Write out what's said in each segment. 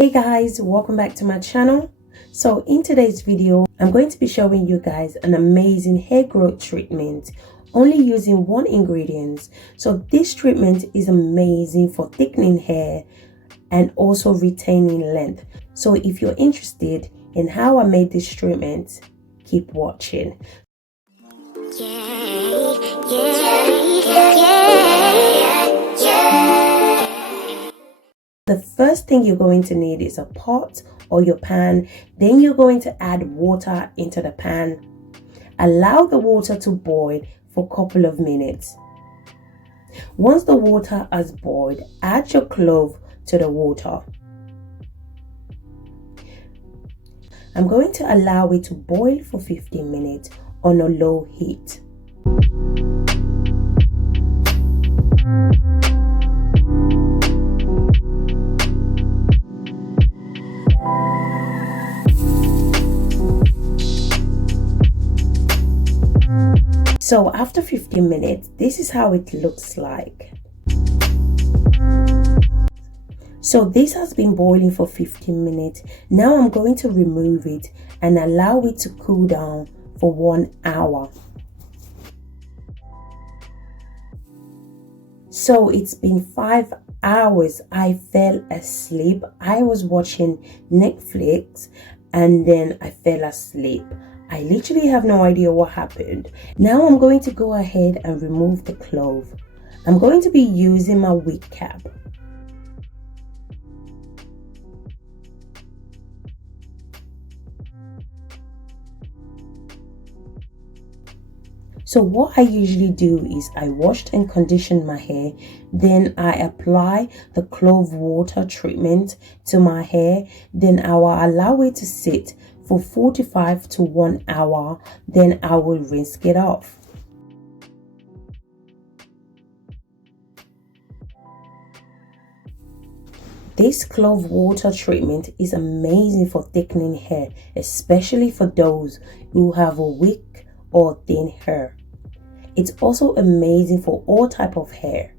Hey guys, welcome back to my channel. So in today's video, I'm going to be showing you guys an amazing hair growth treatment only using one ingredient. So this treatment is amazing for thickening hair and also retaining length. So if you're interested in how I made this treatment, keep watching. The first thing you're going to need is a pot or your pan. Then you're going to add water into the pan. Allow the water to boil for a couple of minutes. Once the water has boiled, add your clove to the water. I'm going to allow it to boil for 15 minutes on a low heat. So after 15 minutes, this is how it looks like. So this has been boiling for 15 minutes. Now I'm going to remove it and allow it to cool down for 1 hour. So it's been 5 hours. I fell asleep. I was watching Netflix and then I fell asleep. I literally have no idea what happened. Now I'm going to go ahead and remove the clove. I'm going to be using my wig cap. So what I usually do is I washed and conditioned my hair. Then I apply the clove water treatment to my hair. Then I will allow it to sit for 45 to 1 hour. Then I will rinse it off. This clove water treatment is amazing for thickening hair, especially for those who have a weak or thin hair. It's also amazing for all type of hair.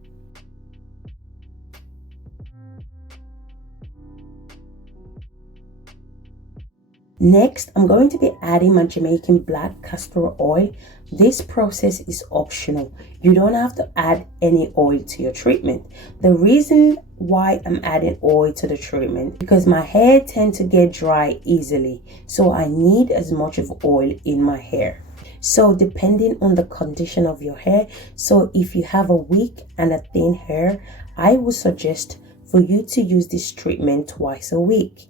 Next, I'm going to be adding my Jamaican black castor oil. This process is optional. You don't have to add any oil to your treatment. The reason why I'm adding oil to the treatment because my hair tends to get dry easily. So I need as much of oil in my hair. So depending on the condition of your hair, so if you have a weak and a thin hair, I would suggest for you to use this treatment twice a week.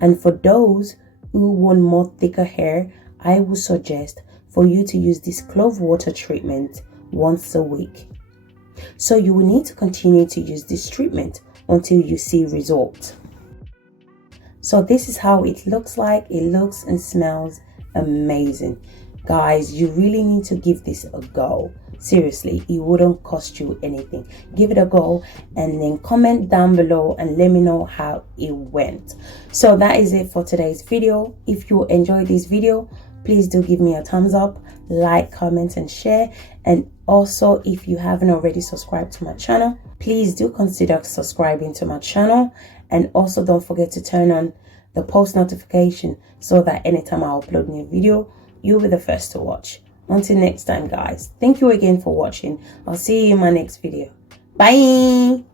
And for those who want more thicker hair, I would suggest for you to use this clove water treatment once a week. So you will need to continue to use this treatment until you see results. So this is how it looks like. It looks and smells amazing. Guys, you really need to give this a go. Seriously, it wouldn't cost you anything. Give it a go and then comment down below and let me know how it went. So that is it for today's video. If you enjoyed this video, please do give me a thumbs up, like, comment and share. And also, if you haven't already subscribed to my channel, please do consider subscribing to my channel. And also don't forget to turn on the post notification so that anytime I upload a new video, you'll be the first to watch. Until next time, guys, thank you again for watching. I'll see you in my next video. Bye.